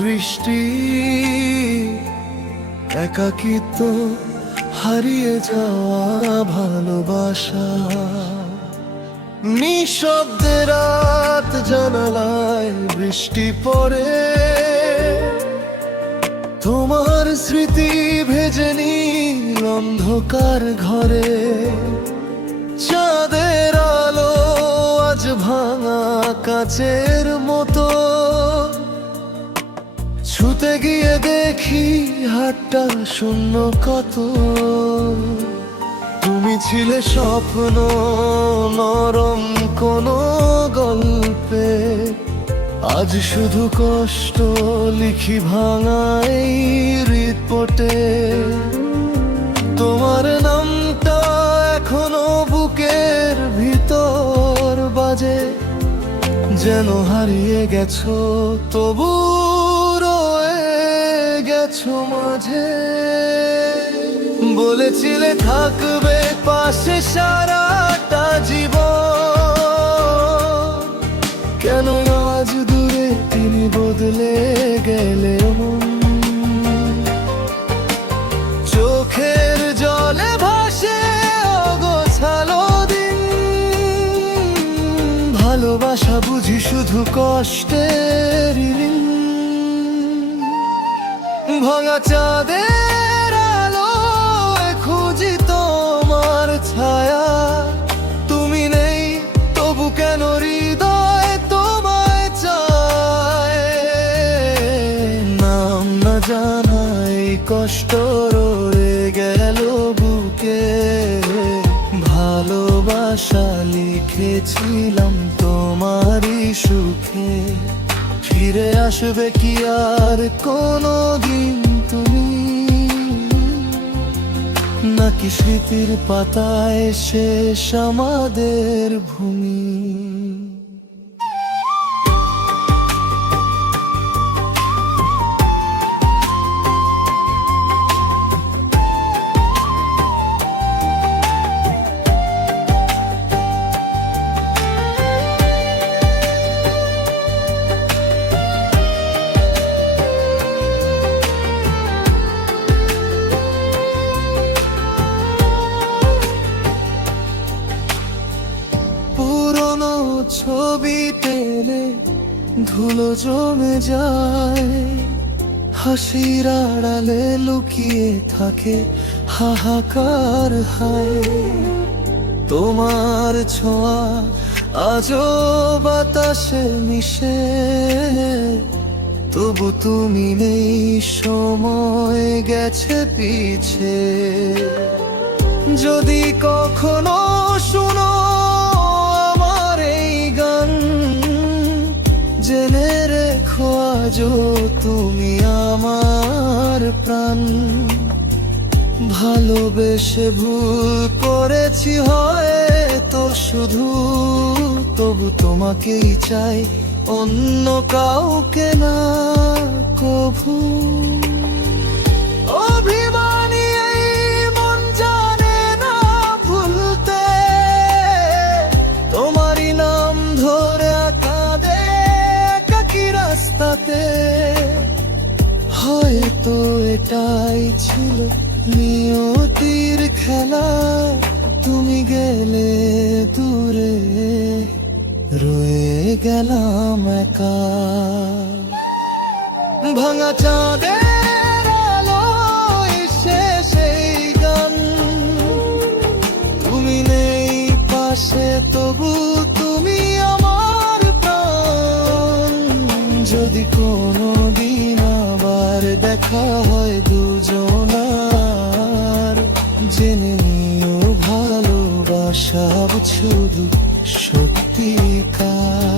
বৃষ্টি, একাকিত্ব, হারিয়ে যাওয়া ভালোবাসা, নিঃশব্দে রাত জানালায় বৃষ্টি পড়ে, তোমার স্মৃতি ভেজে নীল অন্ধকার ঘরে, চাঁদের আলো আজ ভাঙা কাচের মতো, ছুতে গিয়ে দেখি হাতটা শূন্য কত। তুমি ছিলে স্বপ্ন নরম কোনো গল্পে, আজ শুধু কষ্ট লিখি ভাঙাই হৃদপটে। তোমার নামটা এখনো বুকের ভিতর বাজে, যেন হারিয়ে গেছো তবু রয়ে গেছো মাঝে। বলেছিলে থাকবে পাশে সারাটা জীবন, কেন আজ দূরে তিনি বদলে গেলে মন। চোখের জলে ভাসে অগোছালো দিন, ভালোবাসা বুঝি শুধু কষ্টের ঋণ। ভাঙা চাঁদের আলোয় খুঁজি তোমার ছায়া, তুমি নেই তবু কেন হৃদয় তোমায় চায়। নাম না জানাই কষ্ট রয়ে গেল বুকে, ভালোবাসা লিখেছিলাম তোমারই সুখে। ফিরে আসবে কি আর কোনো দিন তুমি, নাকি স্মৃতির পাতায় শেষ আমাদের ভূমি। ছবি টেনে ধুলো জমে যায়, হাসির আড়ালে লুকিয়ে থাকে হাহাকার হায়। তোমার ছোঁয়া আজও বাতাসে মিশে, তবু তুমি নেই, সময় গেছে পিছে। যদি কখনো শুনো জেনে রেখো আজও তুমি আমার প্রাণ। ভালোবেসে ভুল করেছি হয়তো শুধু, তবু তোমাকেই চাই অন্য কাউকে না কভু। অভিমানী এই মন জানে না ভুলতে, তোমারই নাম ধরে রাস্তাতে। হয়তো এটাই ছিল নিয়তির খেলা, তুমি গেলে দূরে রয়ে গেলাম একা। ভাঙা চাঁদের আলোয় শেষ এই গান, তুমি নেই পাশে তবু তুমি আমার প্রাণ। যদি কোনো দিন আবার দেখা হয় দুজনার, জেনে নিও ভালোবাসা শুধু সত্যিকার।